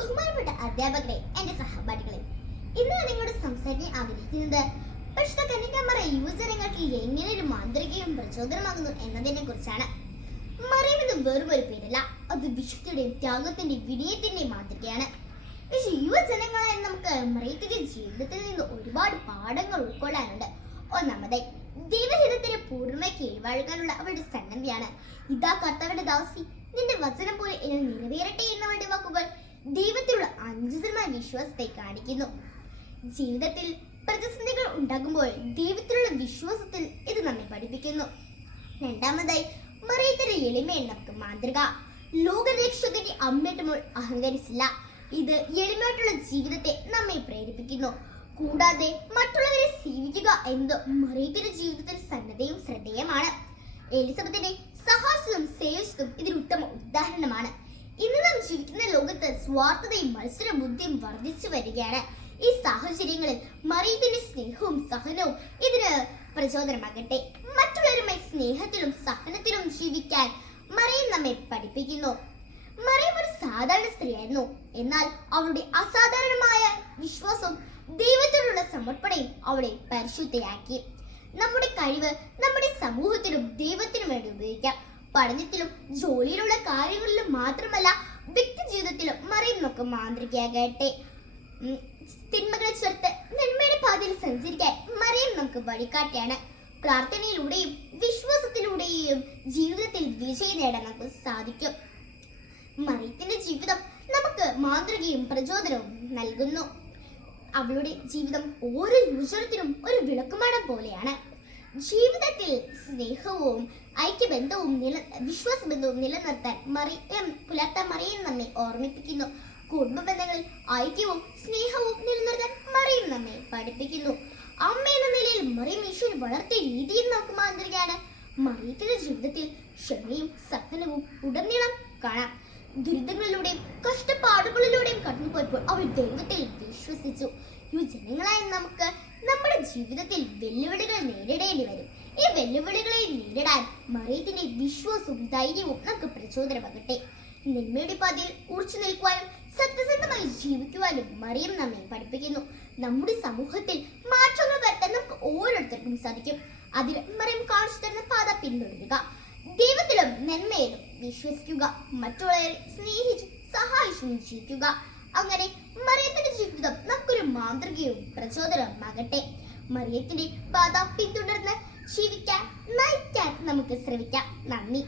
ബഹുമാനപ്പെട്ട അധ്യാപകരെ, എന്റെ സഹപാഠികളെ, ഇന്ന് ഞാൻ നിങ്ങളോട് സംസാരിക്കാൻ ആഗ്രഹിക്കുന്നത് പരിശുദ്ധ കന്യകാമറിയ യുവജനങ്ങൾക്ക് എങ്ങനെ ഒരു മാന്ത്രികയും പ്രചോദനമാകുന്നു എന്നതിനെ കുറിച്ചാണ്. മറിയം എന്ന് വെറും ഒരു പേരല്ല, അത് വിശുദ്ധിയുടെയും ത്യാഗത്തിന്റെയും വിനയത്തിന്റെയും മാതൃകയാണ്. പക്ഷേ യുവജനങ്ങളായ നമുക്ക് മറിയത്തിന്റെ ജീവിതത്തിൽ നിന്ന് ഒരുപാട് പാഠങ്ങൾ ഉൾക്കൊള്ളാനുണ്ട്. ഒന്നാമതായി, ദൈവഹിതത്തിന് പൂർണ്ണമായി കീഴ്വഴങ്ങാനുള്ള അവളുടെ സന്നദ്ധിയാണ്. ഇതാ കർത്താവിന്റെ ദാസി, നിന്റെ വചനം പോലെ എന്നെ നിറവേറട്ടെ എന്നവളുടെ വാക്കുകൾ ദൈവത്തിലുള്ള അഞ്ചുതരമായ വിശ്വാസത്തെ കാണിക്കുന്നു. ജീവിതത്തിൽ പ്രതിസന്ധികൾ ഉണ്ടാകുമ്പോൾ ദൈവത്തിലുള്ള വിശ്വാസത്തിൽ ഇത് നമ്മെ പഠിപ്പിക്കുന്നു. രണ്ടാമതായി, മറിയത്തിന്റെ എളിമയാണ് നമുക്ക് മാതൃക. ലോകരക്ഷകന്റെ അമ്മയിട്ടുമ്പോൾ അഹങ്കരിച്ചില്ല. ഇത് എളിമയായിട്ടുള്ള ജീവിതത്തെ നമ്മെ പ്രേരിപ്പിക്കുന്നു. കൂടാതെ മറ്റുള്ളവരെ സേവിക്കുക എന്നത് മറിയത്തിന്റെ ജീവിതത്തിൽ സന്നദ്ധയും ശ്രദ്ധേയമാണ്. എലിസബത്തിന്റെ സഹായവും സേവിച്ചതും ഇതിന് ഉത്തമ ഉദാഹരണമാണ്. ഇന്ന് നാം ജീവിക്കുന്ന ലോകത്ത് സ്വാർത്ഥതയും മത്സര ബുദ്ധിയും വർദ്ധിച്ചു വരികയാണ്. ഈ സാഹചര്യങ്ങളിൽ മറിയത്തിന്റെ സ്നേഹവും സഹനവും ഇതിന് പ്രചോദനമാകട്ടെ. മറ്റുള്ളവരുമായി സ്നേഹത്തിലും സഹനത്തിലും ജീവിക്കാൻ മറിയം നമ്മെ പഠിപ്പിക്കുന്നു. മറിയം ഒരു സാധാരണ സ്ത്രീയായിരുന്നു, എന്നാൽ അവളുടെ അസാധാരണമായ വിശ്വാസവും ദൈവത്തോടുള്ള സമർപ്പണയും അവളെ പരിശുദ്ധയാക്കി. നമ്മുടെ കഴിവ് നമ്മുടെ സമൂഹത്തിലും ദൈവത്തിനും വേണ്ടി ഉപയോഗിക്കാം. പഠനത്തിലും ജോലിയിലുള്ള കാര്യങ്ങളിലും മാത്രമല്ല, വ്യക്തി ജീവിതത്തിലും മറിയം നമുക്ക് മാതൃകയാകട്ടെ. തിന്മകളെ ചേർത്ത് നന്മയുടെ പാതയിൽ സഞ്ചരിക്കാൻ മറിയം നമുക്ക് വഴികാട്ടിയാണ്. പ്രാർത്ഥനയിലൂടെയും വിശ്വാസത്തിലൂടെയും ജീവിതത്തിൽ വിജയം നേടാൻ നമുക്ക് സാധിക്കും. മറിയത്തിന്റെ ജീവിതം നമുക്ക് മാതൃകയും പ്രചോദനവും നൽകുന്നു. അവളുടെ ജീവിതം ഓരോ യുവജനത്തിനും ഒരു വിളക്കുമാടം പോലെയാണ്. ജീവിതത്തിൽ സ്നേഹവും ഐക്യബന്ധവും വിശ്വാസബന്ധവും നിലനിർത്താൻ മറിയം നമ്മെ ഓർമ്മിപ്പിക്കുന്നു. കുടുംബ ബന്ധങ്ങളിൽ ഐക്യവും സ്നേഹവും നിലനിർത്താൻ മറിയം നമ്മെ പഠിപ്പിക്കുന്നു. അമ്മ എന്ന നിലയിൽ മറിയം ഈശോയെ വളർത്തിയ രീതിയും നമുക്ക് മാതൃകയാണ്. മറിയത്തിന്റെ ജീവിതത്തിൽ ക്ഷമയും സഹനവും ഉടനീളം കാണാം. ദുരിതങ്ങളിലൂടെയും കഷ്ടപ്പാടുകളിലൂടെയും കടന്നുപോയപ്പോൾ അവൾ ദൈവത്തിൽ വിശ്വസിച്ചു. യുവജനങ്ങളായ നമുക്ക് നമ്മുടെ ജീവിതത്തിൽ വെല്ലുവിളികൾ നേരിടേണ്ടി വരും. ഈ വെല്ലുവിളികളെ നേരിടാൻ മറിയത്തിന്റെ വിശ്വാസവും ധൈര്യവും നമുക്ക് പ്രചോദനമാകട്ടെ. നന്മയുടെ പാതയിൽ ഉറച്ചു നിൽക്കുവാനും സത്യസന്ധമായി ജീവിക്കുവാനും മറിയം നമ്മെ പഠിപ്പിക്കുന്നു. നമ്മുടെ സമൂഹത്തിൽ മാറ്റങ്ങൾ വരുത്താൻ നമുക്ക് ഓരോരുത്തർക്കും സാധിക്കും. അതിന് മറിയം കാണിച്ചു തരുന്ന പാത പിന്തുടരുക. ദൈവത്തിലും നന്മയിലും വിശ്വസിക്കുക. മറ്റുള്ളവരെ സ്നേഹിച്ചു സഹായിച്ചും ജീവിക്കുക. അങ്ങനെ മറിയത്തിന്റെ ജീവിതം നമുക്കൊരു മാതൃകയും പ്രചോദനമാകട്ടെ. മറിയത്തിന്റെ പാത പിന്തുടർന്ന് ജീവിക്കാൻ നയിക്കാൻ നമുക്ക് ശ്രമിക്കാം. നന്ദി.